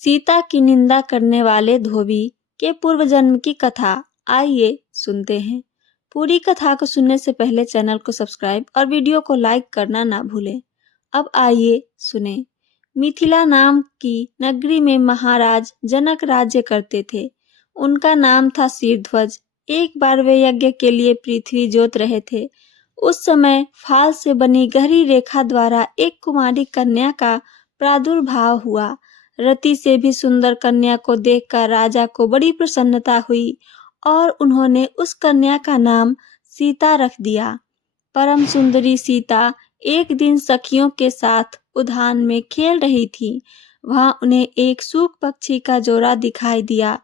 सीता की निंदा करने वाले धोबी के पूर्व जन्म की कथा। आइए सुनते हैं। पूरी कथा को सुनने से पहले चैनल को सब्सक्राइब और वीडियो को लाइक करना ना भूलें। अब आइए सुने। मिथिला नाम की नगरी में महाराज जनक राज्य करते थे। उनका नाम था सिरध्वज। एक बार वे यज्ञ के लिए पृथ्वी जोत रहे थे। उस समय फाल से बनी गहरी रेखा द्वारा एक कुमारी कन्या का प्रादुर्भाव हुआ। रति से भी सुंदर कन्या को देखकर राजा को बड़ी प्रसन्नता हुई और उन्होंने उस कन्या का नाम सीता रख दिया। परम सुंदरी सीता एक दिन सखियों के साथ उद्यान में खेल रही थी। वहां उन्हें एक सूक पक्षी का जोड़ा दिखाई दिया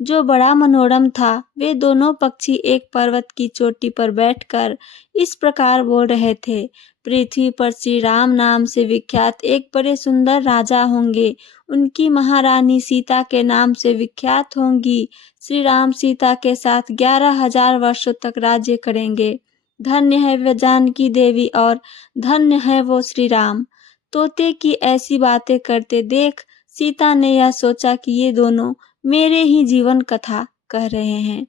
जो बड़ा मनोरम था। वे दोनों पक्षी एक पर्वत की चोटी पर बैठकर इस प्रकार बोल रहे थे, पृथ्वी पर श्री राम नाम से विख्यात एक बड़े सुंदर राजा होंगे। उनकी महारानी सीता के नाम से विख्यात होंगी। श्री राम सीता के साथ 11,000 वर्षों तक राज्य करेंगे। धन्य है वह जानकी देवी और धन्य है वो श्री राम। तोते की ऐसी बातें करते देख सीता ने यह सोचा कि ये दोनों मेरे ही जीवन कथा कह रहे हैं।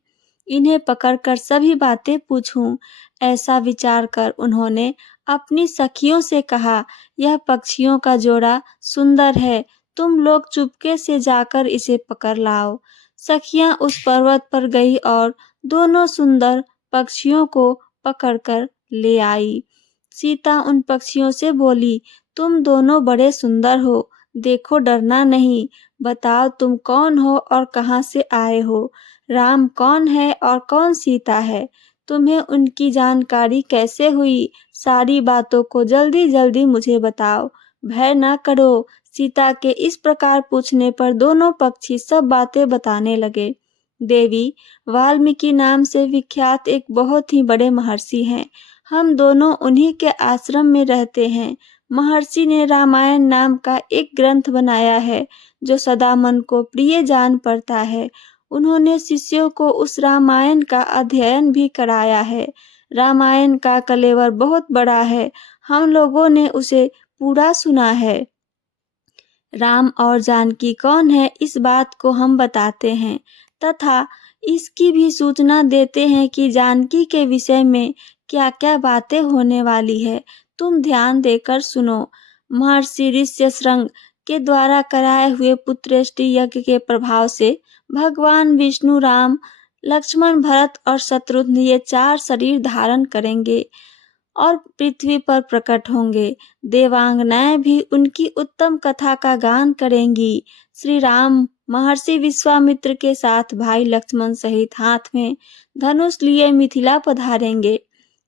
इन्हें पकड़कर सभी बातें पूछूं। ऐसा विचार कर उन्होंने अपनी सखियों से कहा, यह पक्षियों का जोड़ा सुंदर है, तुम लोग चुपके से जाकर इसे पकड़ लाओ। सखियां उस पर्वत पर गई और दोनों सुंदर पक्षियों को पकड़कर ले आई। सीता उन पक्षियों से बोली, तुम दोनों बड़े सुंदर हो, देखो डरना नहीं। बताओ तुम कौन हो और कहाँ से आए हो? राम कौन है और कौन सीता है? तुम्हें उनकी जानकारी कैसे हुई? सारी बातों को जल्दी जल्दी मुझे बताओ। भय न करो। सीता के इस प्रकार पूछने पर दोनों पक्षी सब बातें बताने लगे। देवी, वाल्मीकि नाम से विख्यात एक बहुत ही बड़े महर्षि हैं। हम दोनों उन्हीं के आश्रम में रहते हैं। महर्षि ने रामायण नाम का एक ग्रंथ बनाया है जो सदा मन को प्रिय जान पड़ता है। उन्होंने शिष्यों को उस रामायण का अध्ययन भी कराया है। रामायण का कलेवर बहुत बड़ा है। हम लोगों ने उसे पूरा सुना है। राम और जानकी कौन है, इस बात को हम बताते हैं तथा इसकी भी सूचना देते हैं कि जानकी के विषय में क्या क्या बातें होने वाली है। तुम ध्यान देकर सुनो। महर्षि ऋष्यशृंग के द्वारा कराए हुए पुत्रेष्टि यज्ञ के प्रभाव से भगवान विष्णु, राम, लक्ष्मण, भरत और शत्रुघ्न ये 4 शरीर धारण करेंगे और पृथ्वी पर प्रकट होंगे। देवांगनाएं भी उनकी उत्तम कथा का गान करेंगी। श्री राम महर्षि विश्वामित्र के साथ भाई लक्ष्मण सहित हाथ में धनुष लिए मिथिला पधारेंगे।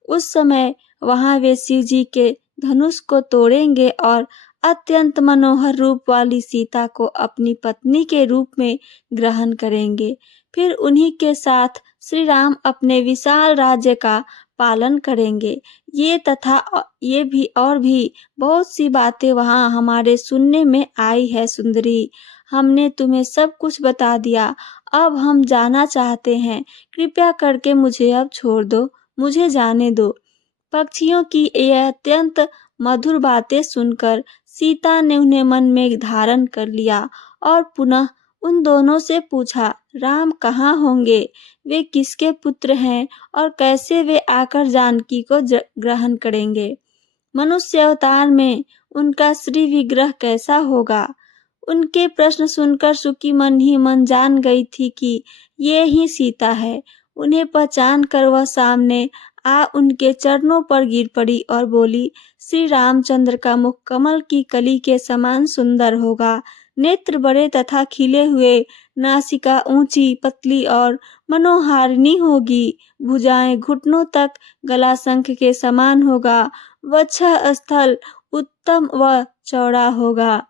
उस समय वहां वे शिव जी के धनुष को तोड़ेंगे और अत्यंत मनोहर रूप वाली सीता को अपनी पत्नी के रूप में ग्रहण करेंगे। फिर उन्हीं के साथ श्री राम अपने विशाल राज्य का पालन करेंगे। ये तथा ये भी और भी बहुत सी बातें वहां हमारे सुनने में आई है सुंदरी। हमने तुम्हें सब कुछ बता दिया। अब हम जाना चाहते हैं। कृपया करके मुझे अब छोड़ दो, मुझे जाने दो। पक्षियों की यह अत्यंत मधुर बातें सुनकर सीता ने उन्हें मन में धारण कर लिया और पुनः उन दोनों से पूछा, राम कहाँ होंगे? वे किसके पुत्र हैं और कैसे वे आकर जानकी को ग्रहण करेंगे? मनुष्य अवतार में उनका श्री विग्रह कैसा होगा? उनके प्रश्न सुनकर सुकी मन ही मन जान गई थी कि ये ही सीता है। उन्हें पहचान कर वह सामने आ उनके चरणों पर गिर पड़ी और बोली, श्री रामचंद्र का मुख कमल की कली के समान सुंदर होगा। नेत्र बड़े तथा खिले हुए, नासिका ऊंची पतली और मनोहारिणी होगी। भुजाएं घुटनों तक, गला शंख के समान होगा। वक्ष स्थल उत्तम व चौड़ा होगा।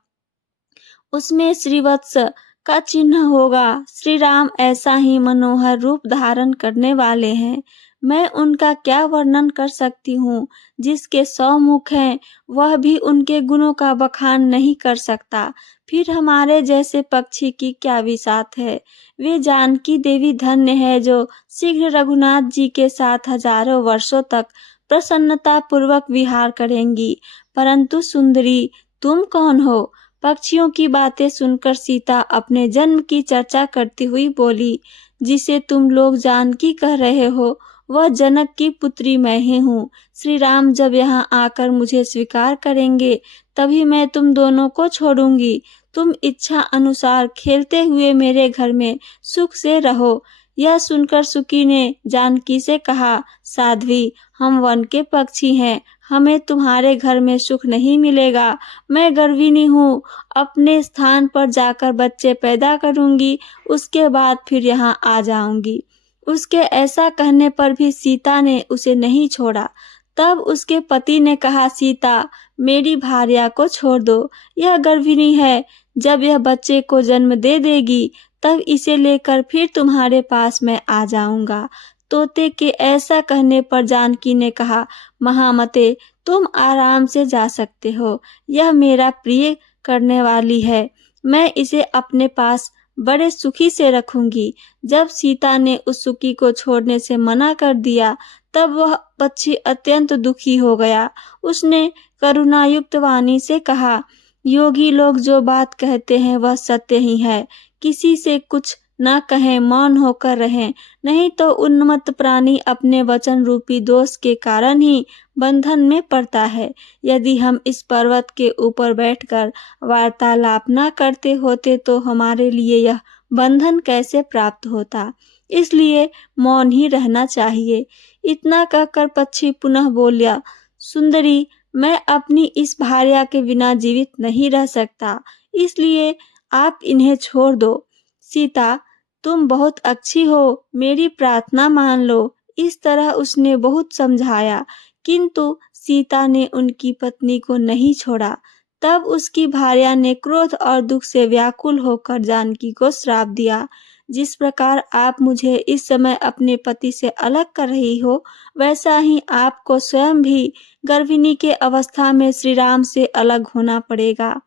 उसमें श्रीवत्स का चिन्ह होगा। श्री राम ऐसा ही मनोहर रूप धारण करने वाले हैं। मैं उनका क्या वर्णन कर सकती हूँ? जिसके 100 मुख हैं वह भी उनके गुणों का बखान नहीं कर सकता। फिर हमारे जैसे पक्षी की क्या विसात है। वे जानकी देवी धन्य है जो शीघ्र रघुनाथ जी के साथ हजारों वर्षों तक प्रसन्नता पूर्वक विहार करेंगी। परंतु सुंदरी, तुम कौन हो? पक्षियों की बातें सुनकर सीता अपने जन्म की चर्चा करती हुई बोली, जिसे तुम लोग जानकी कह रहे हो, वह जनक की पुत्री मैं ही हूँ। श्री राम जब यहाँ आकर मुझे स्वीकार करेंगे, तभी मैं तुम दोनों को छोड़ूंगी। तुम इच्छा अनुसार खेलते हुए मेरे घर में सुख से रहो। यह सुनकर सुकी ने जानकी से कहा, साध्वी, हम वन के पक्षी हैं, हमें तुम्हारे घर में सुख नहीं मिलेगा। मैं गर्विणी हूँ, अपने स्थान पर जाकर बच्चे पैदा करूंगी, उसके बाद फिर यहाँ आ जाऊंगी। उसके ऐसा कहने पर भी सीता ने उसे नहीं छोड़ा। तब उसके पति ने कहा, सीता, मेरी भार्या को छोड़ दो, यह गर्भिणी है। जब यह बच्चे को जन्म दे देगी, तब इसे लेकर फिर तुम्हारे पास मैं आ जाऊंगा। तोते के ऐसा कहने पर जानकी ने कहा, महामते, तुम आराम से जा सकते हो, यह मेरा प्रिय करने वाली है, मैं इसे अपने पास बड़े सुखी से रखूंगी। जब सीता ने उस सुकी को छोड़ने से मना कर दिया, तब वह पक्षी अत्यंत दुखी हो गया। उसने करुणायुक्त वाणी से कहा, योगी लोग जो बात कहते हैं वह सत्य ही है। किसी से कुछ न कहें, मौन होकर रहें, नहीं तो उन्मत्त प्राणी अपने वचन रूपी दोष के कारण ही बंधन में पड़ता है। यदि हम इस पर्वत के ऊपर बैठकर वार्तालाप न करते होते तो हमारे लिए यह बंधन कैसे प्राप्त होता। इसलिए मौन ही रहना चाहिए। इतना कहकर पक्षी पुनः बोला, सुंदरी, मैं अपनी इस भार्या के बिना जीवित नहीं रह सकता, इसलिए आप इन्हें छोड़ दो। सीता, तुम बहुत अच्छी हो, मेरी प्रार्थना मान लो। इस तरह उसने बहुत समझाया, किंतु सीता ने उनकी पत्नी को नहीं छोड़ा। तब उसकी भार्या ने क्रोध और दुख से व्याकुल होकर जानकी को श्राप दिया, जिस प्रकार आप मुझे इस समय अपने पति से अलग कर रही हो, वैसा ही आपको स्वयं भी गर्भिणी के अवस्था में श्री राम से अलग होना पड़ेगा।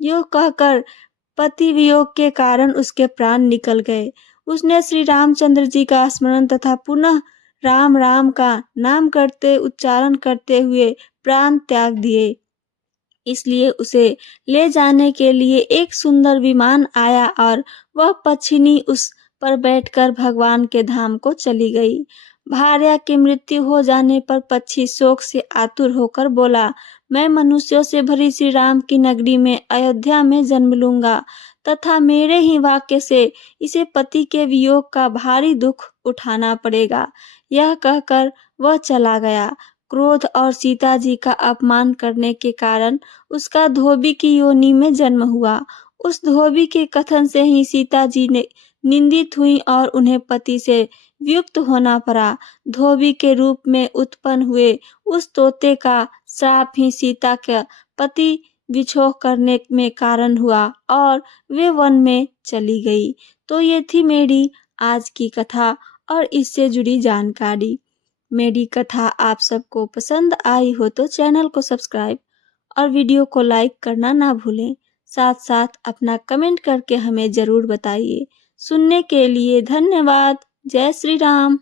यूँ कहकर पति वियोग के कारण उसके प्राण निकल गए। उसने श्री रामचंद्र जी का स्मरण तथा पुनः राम राम का नाम करते उच्चारण करते हुए प्राण त्याग दिए। इसलिए उसे ले जाने के लिए एक सुंदर विमान आया और वह पक्षिनी उस पर बैठकर भगवान के धाम को चली गई। भार्या की मृत्यु हो जाने पर पक्षी शोक से आतुर होकर बोला, मैं मनुष्यों से भरी श्री राम की नगरी में अयोध्या में जन्म लूंगा तथा मेरे ही वाक्य से इसे पति के वियोग का भारी दुख उठाना पड़ेगा। यह कहकर वह चला गया। क्रोध और सीता जी का अपमान करने के कारण उसका धोबी की योनि में जन्म हुआ। उस धोबी के कथन से ही सीता जी ने निंदित हुई और उन्हें पति से वियुक्त होना पड़ा। धोबी के रूप में उत्पन्न हुए उस तोते का श्राप ही सीता का पति विछोह करने में कारण हुआ और वे वन में चली गई। तो ये थी मेरी आज की कथा और इससे जुड़ी जानकारी। मेरी कथा आप सबको पसंद आई हो तो चैनल को सब्सक्राइब और वीडियो को लाइक करना ना भूलें। साथ साथ अपना कमेंट करके हमें ज़रूर बताइए। सुनने के लिए धन्यवाद। जय श्री राम।